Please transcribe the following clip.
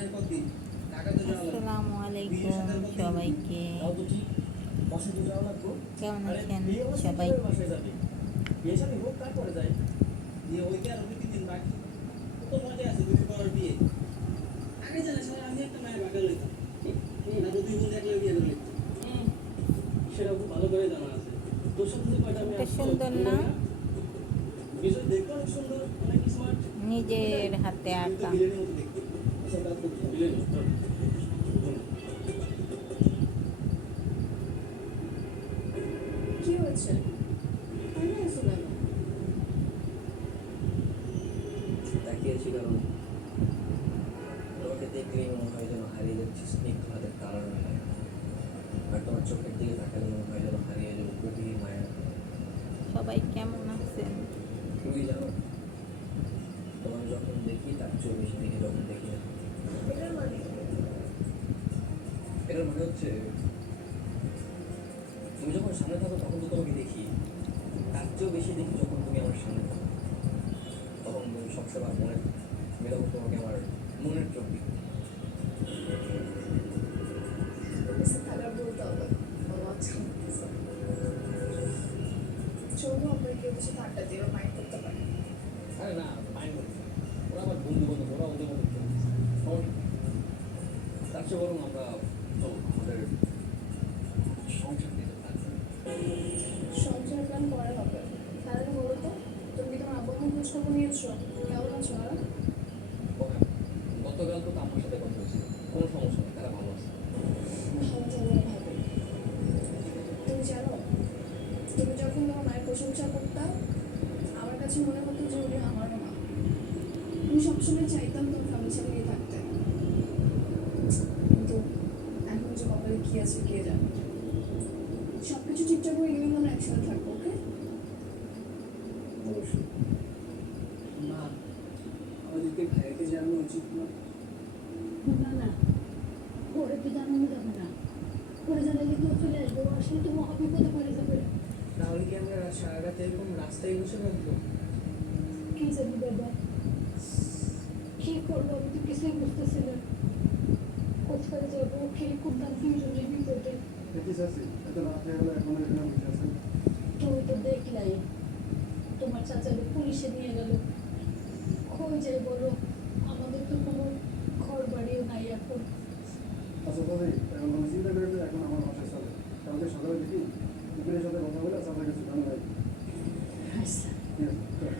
আসসালামু আলাইকুম সবাইকে। কেমন আছেন সবাই? সুন্দর না? নিজের হাতে আঁকা। কি হয়েছে? তাকিয়েছি কারণ তোমাকে দেখলেই মনে হয় যেন হারিয়ে যাচ্ছি স্নিগ্ধ হাতের তারার মেলায়, আর তোমার চোখের দিকে তাকালে মনে হয় যেন হারিয়ে যাবো গভীর মায়া। সবাই কেমন আছেন? তুমি জানো, তোমাকে যখন দেখি তার চেয়ে বেশি দেখি যখন দেখি না। এটার মানে হচ্ছে তুমি যখন সামনে থাকো তখন তো তোমাকে দেখি, তার চেয়েও বেশি দেখি যখন তুমি আমার সামনে থাকো। তখন তুমি সবসময় মনে মেলাবো তোমাকে আমার মনের চোখ দিয়ে। আরে না, মাইন্ড করছে না। ওরা আমার বন্ধু বান্ধব, ওরা ওদের মতো চলছে। তার চেয়ে বরং আমরা চলো আমাদের সংসার দিতে থাকবো। সংসার প্ল্যান পরে হবে। তাহলে বলো তো, তুমি তোমার আব্বুর খোঁজ খবর নিয়েছো? কেমন আছো ওরা? ওকে, গতকাল তো আমার সাথে কথা হয়েছিল, কোনো সমস্যা নেই, তারা ভালো আছে। ভালো থাকলে ভালো। তুমি জানো, তুমি যখন তোমার মায়ের প্রশংসা করতা, আমার কাছে মনে হতো যে উনি আমারও মা। আমি সবসময় চাইতাম তুমি ফ্যামিলি সাথে নিয়ে থাকতে, কিন্তু এখন যে কপালে কি আছে কে জানে। সবকিছু ঠিকঠাক হয়ে গেলে আমরা একসাথে থাকবো, ওকে? অবশ্যই। না, আমাদেরকে ভাইয়াকে জানানো উচিত না। না না, ওরে তো জানানো যাবে না। ওরে জানালে তো চলে আসবে, ও আসলে তো মহাবিপদে পড়ে যাবে। তাহলে কি আমরা সারা রাত এরকম রাস্তায় বসে থাকবো? কি জানি বাবা, কি করবো আমি তো কিছুই বুঝতেছি না। কোথায় যাবো, কি খুব কনফিউশনের ভিতরে। এত রাত হয়ে গেল এখন এখানে বসে আছেন। তুমি তো দেখলাই তোমার চাচাকে পুলিশে নিয়ে গেল। কই যাই বলো, আমাদের তো কোনো ঘর বাড়িও নাই এখন। আচ্ছা দাদি, এখন কোনো চিন্তা করেন না, এখন আমার বাসায় চলে। কালকে সকালে দেখি দুপুরের সাথে কথা বলে চাচা কিছু জানা যায়। আচ্ছা। ঠিক আছে, চল।